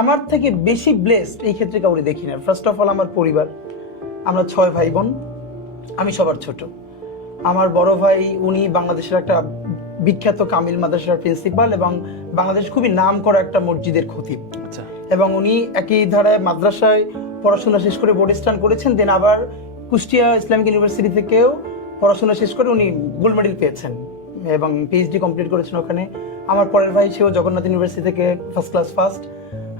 আমার থেকে বেশি ব্লেসড এই ক্ষেত্রে কাউরে দেখি না। ফার্স্ট অফ অল আমার পরিবার, আমরা 6 ভাই বোন, আমি সবার ছোট। আমার বড় ভাই উনি বাংলাদেশের একটা বিখ্যাত কামিল মাদ্রাসার প্রিন্সিপাল এবং বাংলাদেশ খুবই নাম করা একটা মসজিদের খতিব। আচ্ছা, এবং উনি একই ধারায় মাদ্রাসায় পড়াশোনা শেষ করে বোর্ড স্টান করেছেন, দেন আবার কুষ্টিয়া ইসলামিক ইউনিভার্সিটি থেকেও পড়াশোনা শেষ করে উনি গোল্ড মেডেল পেয়েছেন এবং পিএইচডি কমপ্লিট করেছেন ওখানে। আমার পরের ভাই সেও জগন্নাথ ইউনিভার্সিটি থেকে ফার্স্ট ক্লাস ফার্স্ট।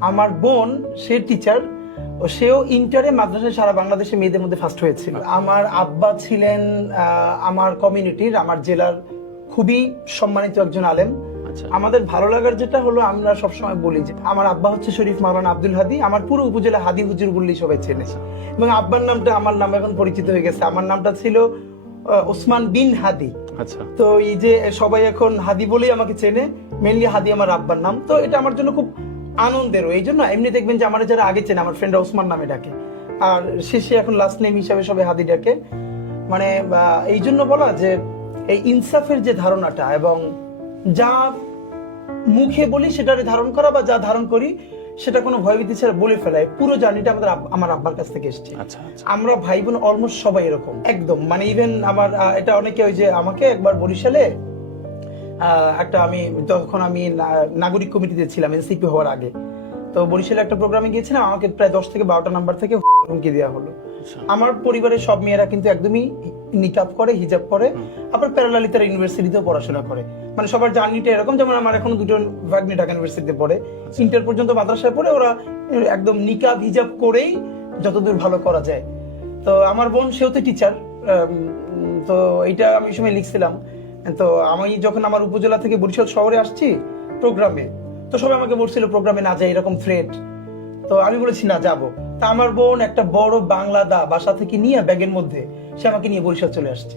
আমার বোন সে টিচার, সেও ইন্টারে মাদ্রাসায় সারা বাংলাদেশে মেয়েদের মধ্যে ফার্স্ট হয়েছিল। আমার আব্বা ছিলেন আমার কমিউনিটির, আমার জেলার খুবই সম্মানিত একজন আলেম। আচ্ছা, আমাদের ভালো লাগার যেটা হলো, আমরা সবসময় বলি যে আমার আব্বা হচ্ছে শরীফ মাওলানা আব্দুল হাদি, আমার পুরো উপজেলা হাদি হুজুর বললেই সবাই চেনে। এবং আব্বার নামটা আমার নাম এখন পরিচিত হয়ে গেছে, আমার নামটা ছিল ওসমান বিন হাদি। আচ্ছা, তো এই যে সবাই এখন হাদি বলেই আমাকে চেনে, মেনলি হাদি আমার আব্বার নাম। তো এটা আমার জন্য খুব আনন্দেরও। এই জন্য এমনি দেখবেন যে আমার যারা আগে চেনে, আমার ফ্রেন্ডরা ওসমান নামে ডাকে, আর শেষে এখন লাস্ট নেম হিসাবে সবাই হাদি ডাকে। মানে এই জন্য বলা যে এই ইনসাফের যে ধারণাটা এবং যা মুখে বলি সেটারে ধারণ করা, বা যা ধারণ করি সেটা কোনো ভয়ভীতি ছাড়া বলে ফেলায়, পুরো জার্নিটা আমাদের আমার আব্বার কাছ থেকে এসেছে। আচ্ছা, আচ্ছা, আমরা ভাই বোন অলমোস্ট সবাই এরকম একদম। মানে ইভেন আমার এটা অনেকে ওই যে আমাকে একবার বরিশালে একটা, আমি তখন আমি নাগরিক কমিটিতে ছিলাম এনসিপি হওয়ার আগে, তো বরিশালে একটা প্রোগ্রামে গিয়েছিলাম, আমাকে প্রায় 10 থেকে 12টা নাম্বার থেকে হুমকি দেওয়া হলো। আচ্ছা। আমার পরিবারের সব মেয়েরা কিন্তু একদমই নিকাব করে, হিজাব করে, আবার প্যারালালি তারা ইউনিভার্সিটিতেও পড়াশোনা করে। মানে সবার জার্নিটা এরকম, যেমন আমার এখনো দুটো ভাগ্নি ঢাকা ইউনিভার্সিটিতে পড়ে, ইন্টার পর্যন্ত মাদ্রাসায় পড়ে, ওরা একদম নিকাব হিজাব করেই যতদূর ভালো করা যায়। তো আমার বোন সেও তো টিচার, তো এইটা আমি সময় লিখছিলাম। তো আমি যখন আমার উপজেলা থেকে বরিশাল শহরে আসছি প্রোগ্রামে, তো সবাই আমাকে বলছিল প্রোগ্রামে না যায়, এরকম থ্রেট। তো আমি বলেছি না, যাবো। তা আমার বোন একটা বড় বাংলা দা বাসা থেকে নিয়ে ব্যাগের মধ্যে সে আমাকে নিয়ে বরিশাল চলে আসছে।